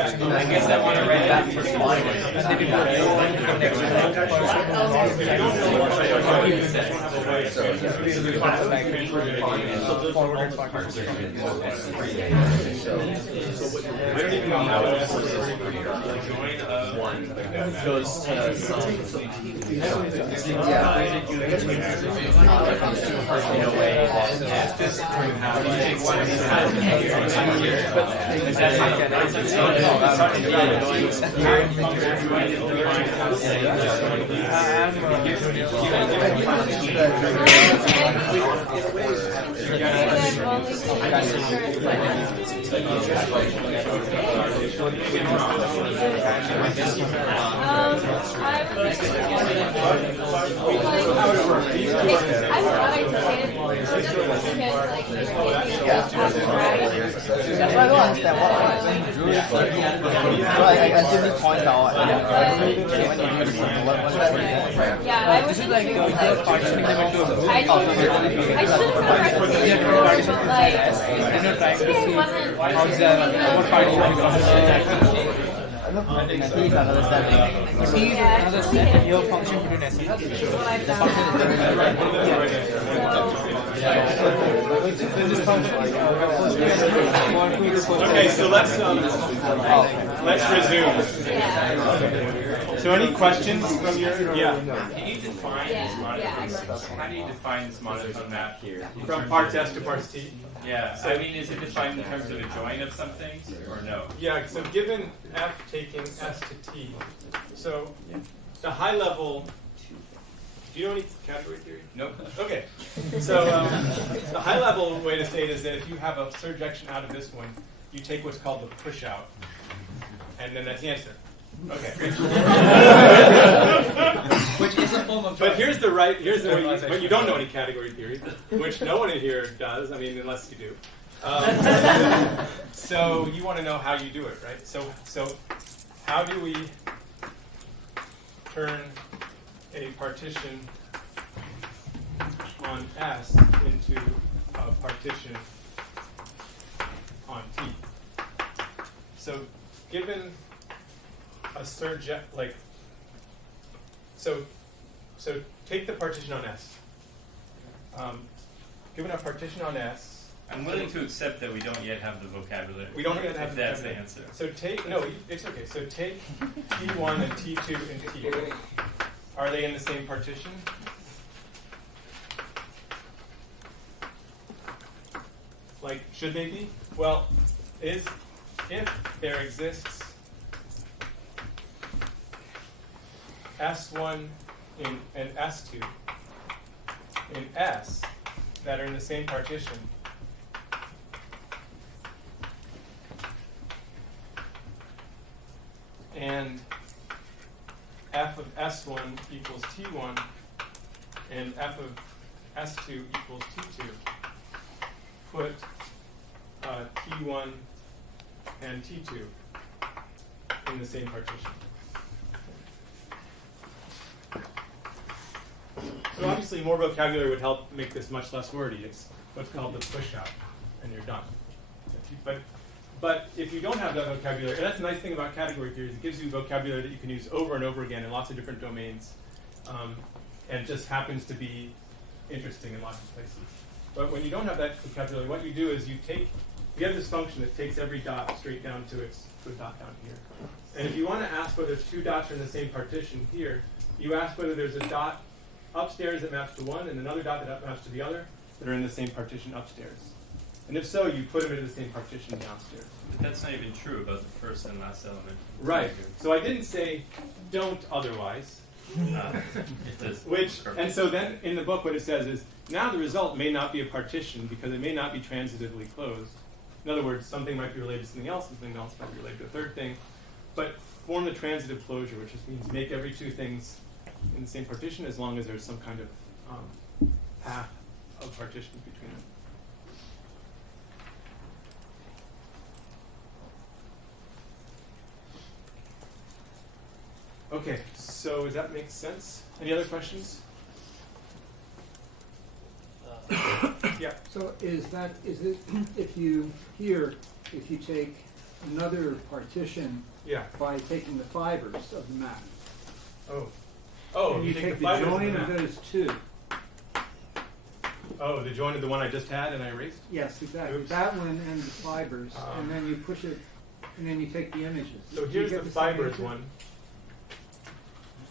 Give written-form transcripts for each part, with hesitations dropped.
I guess I want to write that first line. Forward partition. I don't even know how it goes to some. In a way that this That's why I don't understand what I simply point out. This is like partitioning them into a group. I should have trying to see how is what partition And T is another set. T is another set, your function between S and T. The function Okay, so let's resume. So any questions from your Can you define this monotone? How do you define this monotone map here? from parts S to parts T? Yeah, I mean, is it defined in terms of a join of some things, or no? Yeah, so given F taking S to T, so the high level, do you know any category theory? Nope. Okay, so the high level way to say it is that if you have a surjection out of this one, you take what's called the push out, and then that's the answer. Okay. Which is a form of But here's the but you don't know any category theory, which no one in here does, I mean, unless you do. So you want to know how you do it, right? So how do we turn a partition on S into a partition on T? So given a surjet, like, so take the partition on S. Given a partition on S, I'm willing to accept that we don't yet have the vocabulary. we don't yet have if that's the answer. So take, no, it's okay. So take T1 and T2 and T. Are they in the same partition? Like, should they be? Well, if there exists S1 and S2 in S that are in the same partition, and f of S1 equals T1 and f of S2 equals T2, put T1 and T2 in the same partition. So obviously more vocabulary would help make this much less wordy. It's what's called the push out, and you're done. But if you don't have that vocabulary, and that's the nice thing about category theory, is it gives you vocabulary that you can use over and over again in lots of different domains, and just happens to be interesting in lots of places. But when you don't have that vocabulary, what you do is you have this function that takes every dot straight down to a dot down here. And if you want to ask whether two dots are in the same partition here, you ask whether there's a dot upstairs that maps to one and another dot that maps to the other that are in the same partition upstairs. And if so, you put them into the same partition downstairs. But that's not even true about the first and last element. Right. So I didn't say don't otherwise. It does. And so then in the book what it says is, now the result may not be a partition because it may not be transitively closed. In other words, something might be related to something else, and something else might be related to a third thing. But form the transitive closure, which just means make every two things in the same partition as long as there's some kind of path of partition between them. Okay, so does that make sense? Any other questions? Yeah. So is it if you take another partition Yeah. by taking the fibers of the map. Oh. Oh, And you take take the the fibers of join the of map. those two. Oh, the join of the one I just had and I erased? Yes, exactly. Oops. That one and the fibers, Um, and then you push it, and then you take the images. So Do you here's get the same fibers picture? one.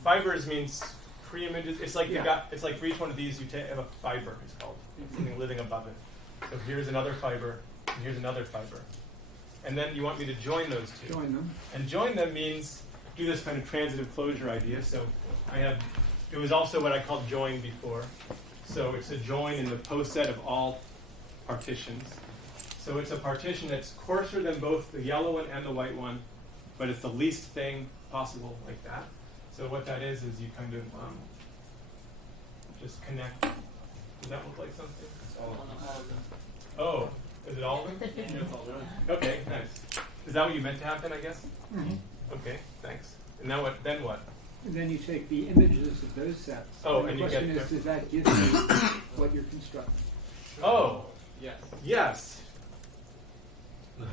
Fibers means pre-images. It's like you Yeah. got. It's like for each one of these, you have a fiber. It's called something living above it. So here's another fiber, and here's another fiber, and then you want me to join those two. Join them. And join them means do this kind of transitive closure idea. So I have. It was also what I called join before. So it's a join in the post set of all partitions. So it's a partition that's coarser than both the yellow one and the white one, but it's the least thing possible like that. So what that is you kind of just connect. Does that look like something? Oh, is it all of them? Okay, nice. Is that what you meant to happen, I guess? Okay, thanks. And now what? Then what? And then you take the images of those sets. Oh, the and you question get is, the- does that give you what you're constructing? Oh, Yes. yes.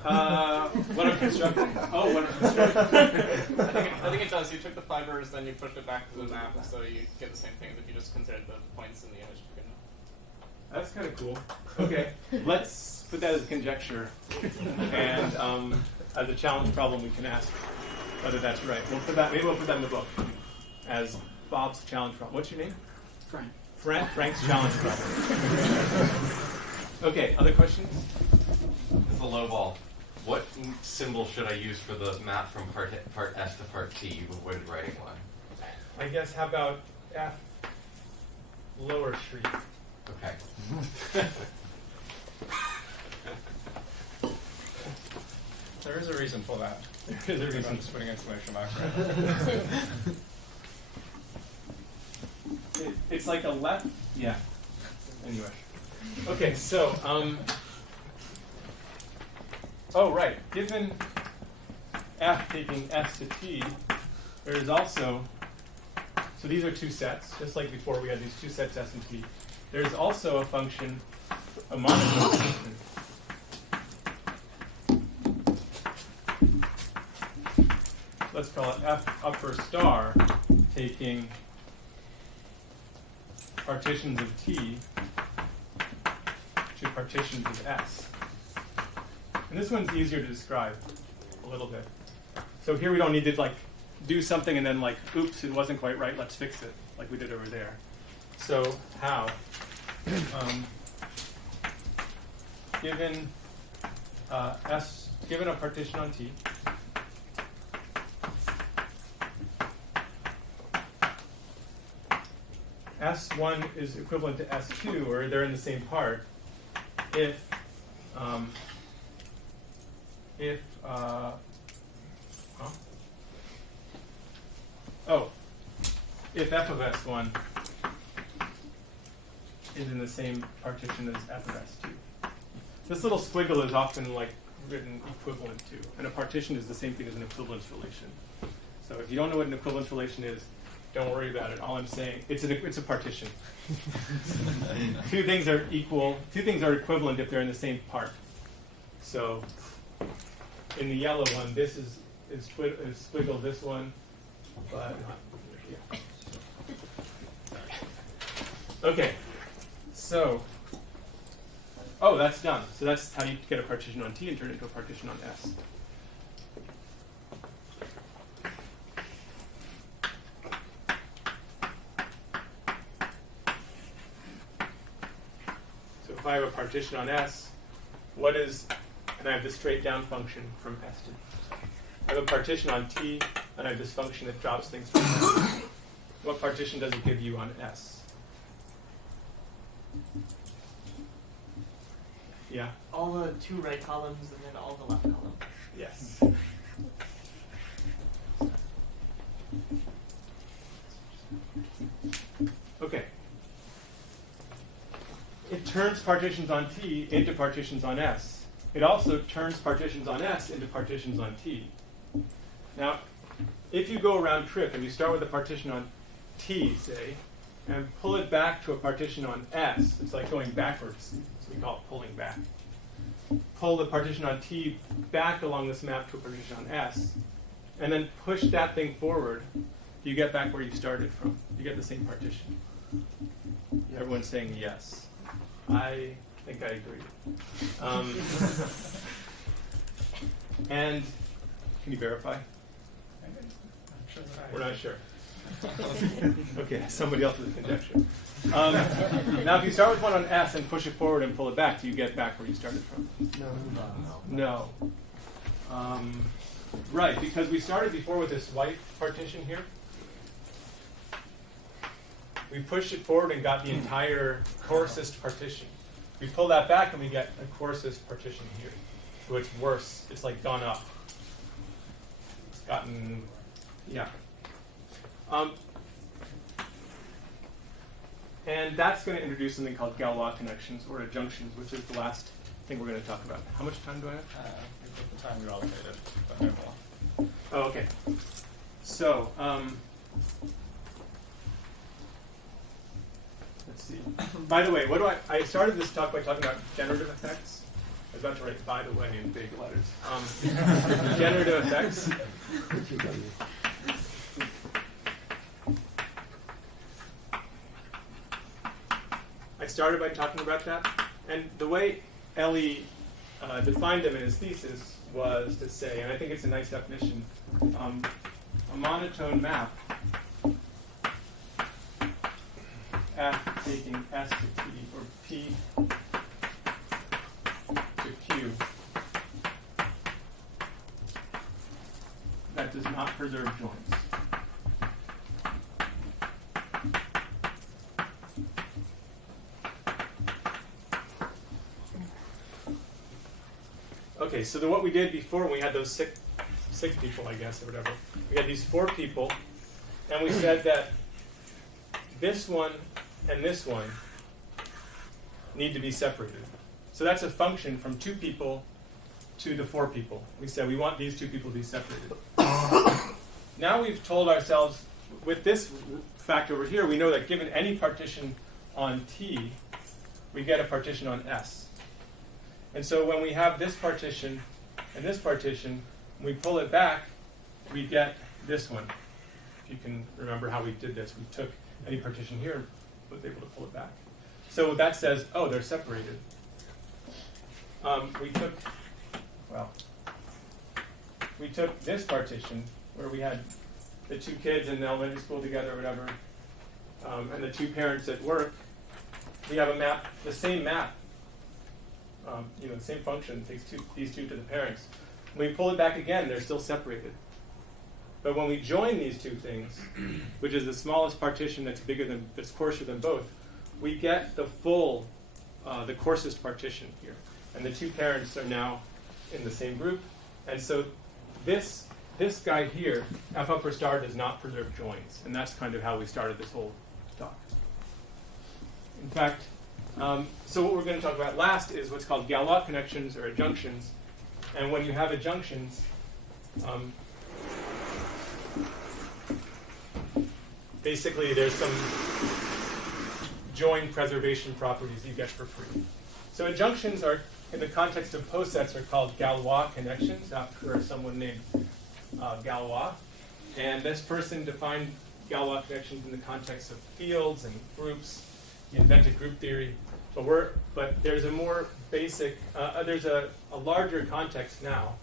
What I'm constructing? Oh, what I'm constructing. I think it does. You took the fibers, then you pushed it back to the map, so you get the same thing if you just considered the points in the image. That's kind of cool. Okay, let's put that as a conjecture, and as a challenge problem, we can ask whether that's right. We'll put that. Maybe we'll put that in the book as Bob's challenge problem. What's your name? Frank. Frank's challenge problem. Okay. Other questions? It's a low ball. What symbol should I use for the map from part S to part T? You've avoided writing one. I guess how about F lower street? Okay. There is a reason for that. There's a reason. I'm just putting exclamation mark around. It's like a left. Yeah. Anyway. Okay. So. Oh right. Given F taking S to T, there is also. So these are two sets, just like before we had these two sets S and T. There's also a function, a monotone function. Let's call it F upper star, taking partitions of T to partitions of S. And this one's easier to describe a little bit. So here we don't need to like do something and then like, oops, it wasn't quite right, let's fix it, like we did over there. So how? Given S, given a partition on T, S1 is equivalent to S2, or they're in the same part, if F of S1 is in the same partition as F of S2. This little squiggle is often like written equivalent to, and a partition is the same thing as an equivalence relation. So if you don't know what an equivalence relation is, don't worry about it. All I'm saying, it's a partition. Two things are equal. Two things are equivalent if they're in the same part. So in the yellow one, this is squiggle this one, but not here. Okay. So, oh, that's done. So that's how you get a partition on T and turn it into a partition on S. So if I have a partition on S, what is, and I have this straight down function from S to, I have a partition on T, and I have this function that drops things from S. What partition does it give you on S? Yeah. All the two right columns and then all the left columns. Yes. Okay. It turns partitions on T into partitions on S. It also turns partitions on S into partitions on T. Now, if you go around trip and you start with a partition on T, say, and pull it back to a partition on S, it's like going backwards. So we call it pulling back. pull the partition on T back along this map to a partition on S, and then push that thing forward, you get back where you started from. You get the same partition. Everyone's saying yes. I think I agree. And can you verify? We're not sure. Okay, somebody else's conjecture. Now, if you start with one on S and push it forward and pull it back, do you get back where you started from? No. Right, because we started before with this white partition here. We pushed it forward and got the entire coarsest partition. We pull that back and we get a coarsest partition here. So it's worse. It's like gone up. It's gotten, yeah. And that's going to introduce something called Galois connections or adjunctions, which is the last thing we're going to talk about. How much time do I have? The time you're allocated, but no more. Oh, okay. So, let's see. By the way, what do I started this talk by talking about generative effects. I was about to write "by the way" in big letters. Generative effects. I started by talking about that, and the way Ellie defined them in his thesis was to say, and I think it's a nice definition, a monotone map F taking S to T, or P to Q, that does not preserve joints. Okay, so what we did before when we had those six people, I guess, or whatever, we had these 4 people, and we said that this one and this one need to be separated. So that's a function from 2 people to the 4 people. We said we want these 2 people to be separated. Now we've told ourselves, with this fact over here, we know that given any partition on T, we get a partition on S. And so when we have this partition and this partition, when we pull it back, we get this one. If you can remember how we did this, we took any partition here and was able to pull it back. So that says, oh, they're separated. We took this partition where we had the 2 kids in elementary school together or whatever, and the 2 parents at work. We have a map, the same map. The same function takes these 2 to the parents. When we pull it back again, they're still separated. But when we join these 2 things, which is the smallest partition that's coarser than both, we get the full, the coarsest partition here. And the 2 parents are now in the same group. And so this guy here, F upper star, does not preserve joins. And that's kind of how we started this whole talk. In fact, so what we're going to talk about last is what's called Galois connections or adjunctions. And when you have adjunctions, basically there's some join preservation properties you get for free. So adjunctions are, in the context of posets, are called Galois connections after someone named Galois. And this person defined Galois connections in the context of fields and groups. He invented group theory. But there's a more basic, there's a larger context now,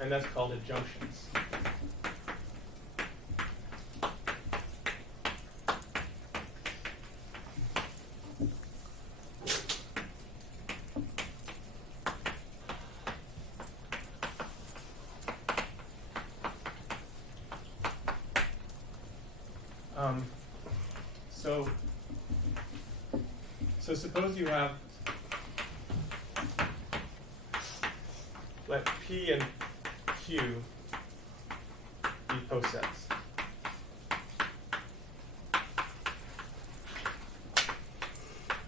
and that's called adjunctions. So suppose you have, let P and Q be posets.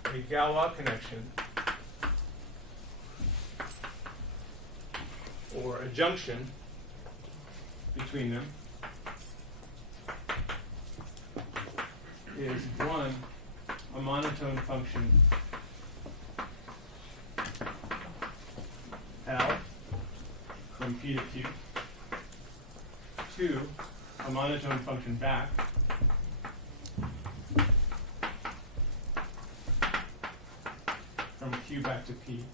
A Galois connection or a junction between them is 1, a monotone function L from P to Q to a monotone function back from Q back to P,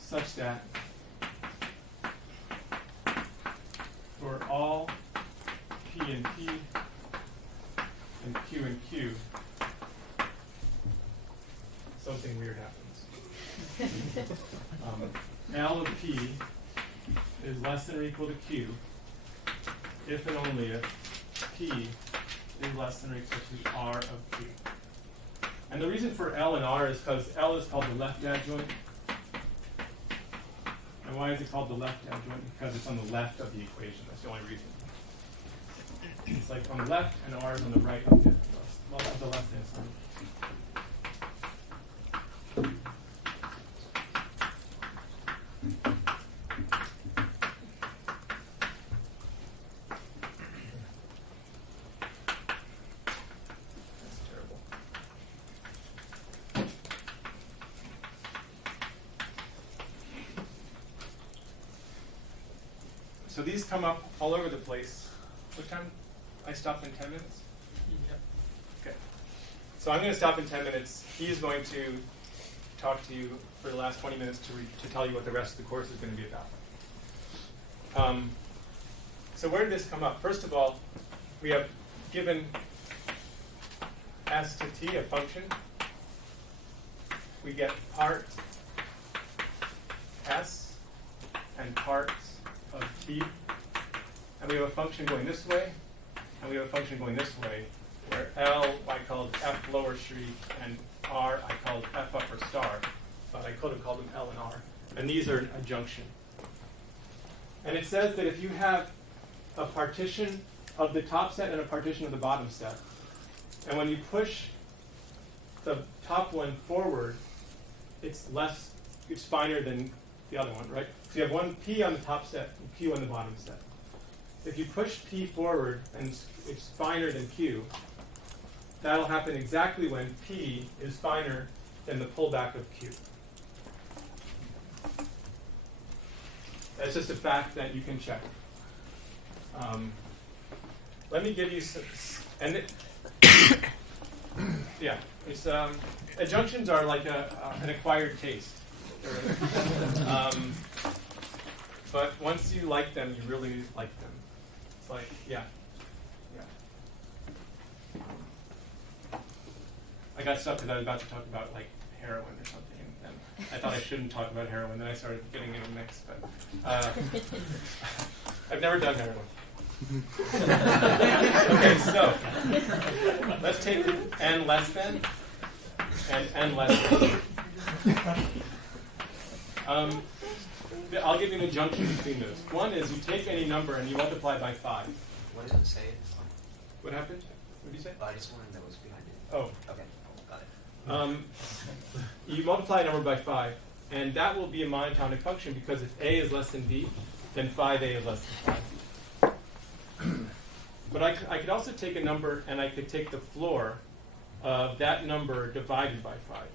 such that for all P and P and Q, something weird happens. L of P is less than or equal to Q if and only if P is less than or equal to R of Q. And the reason for L and R is because L is called the left adjoint. And why is it called the left adjoint? Because it's on the left of the equation. That's the only reason. It's like on the left and R is on the right of the left hand side. That's terrible. So these come up all over the place. What time? I stop in 10 minutes? Yep. Okay. So I'm going to stop in 10 minutes. He is going to talk to you for the last 20 minutes to tell you what the rest of the course is going to be about. So where did this come up? First of all, we have given S to T a function. We get part S and parts of T. And we have a function going this way, and we have a function going this way, where L I called F lower street, and R I called F upper star, but I could have called them L and R. And these are a junction. And it says that if you have a partition of the top set and a partition of the bottom set, and when you push the top one forward, it's finer than the other one, right? So you have one P on the top set and Q on the bottom set. If you push P forward and it's finer than Q, that'll happen exactly when P is finer than the pullback of Q. That's just a fact that you can check. Let me give you some, yeah, it's junctions are like an acquired taste. But once you like them, you really like them. It's like, yeah. I got stuck because I was about to talk about like heroin or something, and I thought I shouldn't talk about heroin. Then I started getting in a mix. But I've never done heroin. Okay, so let's take n less than and n less than. I'll give you an adjunction between those. One is you take any number and you multiply by 5. What does it say? What happened? What did you say? I just wanted to know what's behind it. Oh. Okay, got it. You multiply a number by 5, and that will be a monotonic function because if a is less than b, then 5a is less than 5. But I could also take a number and I could take the floor of that number divided by 5.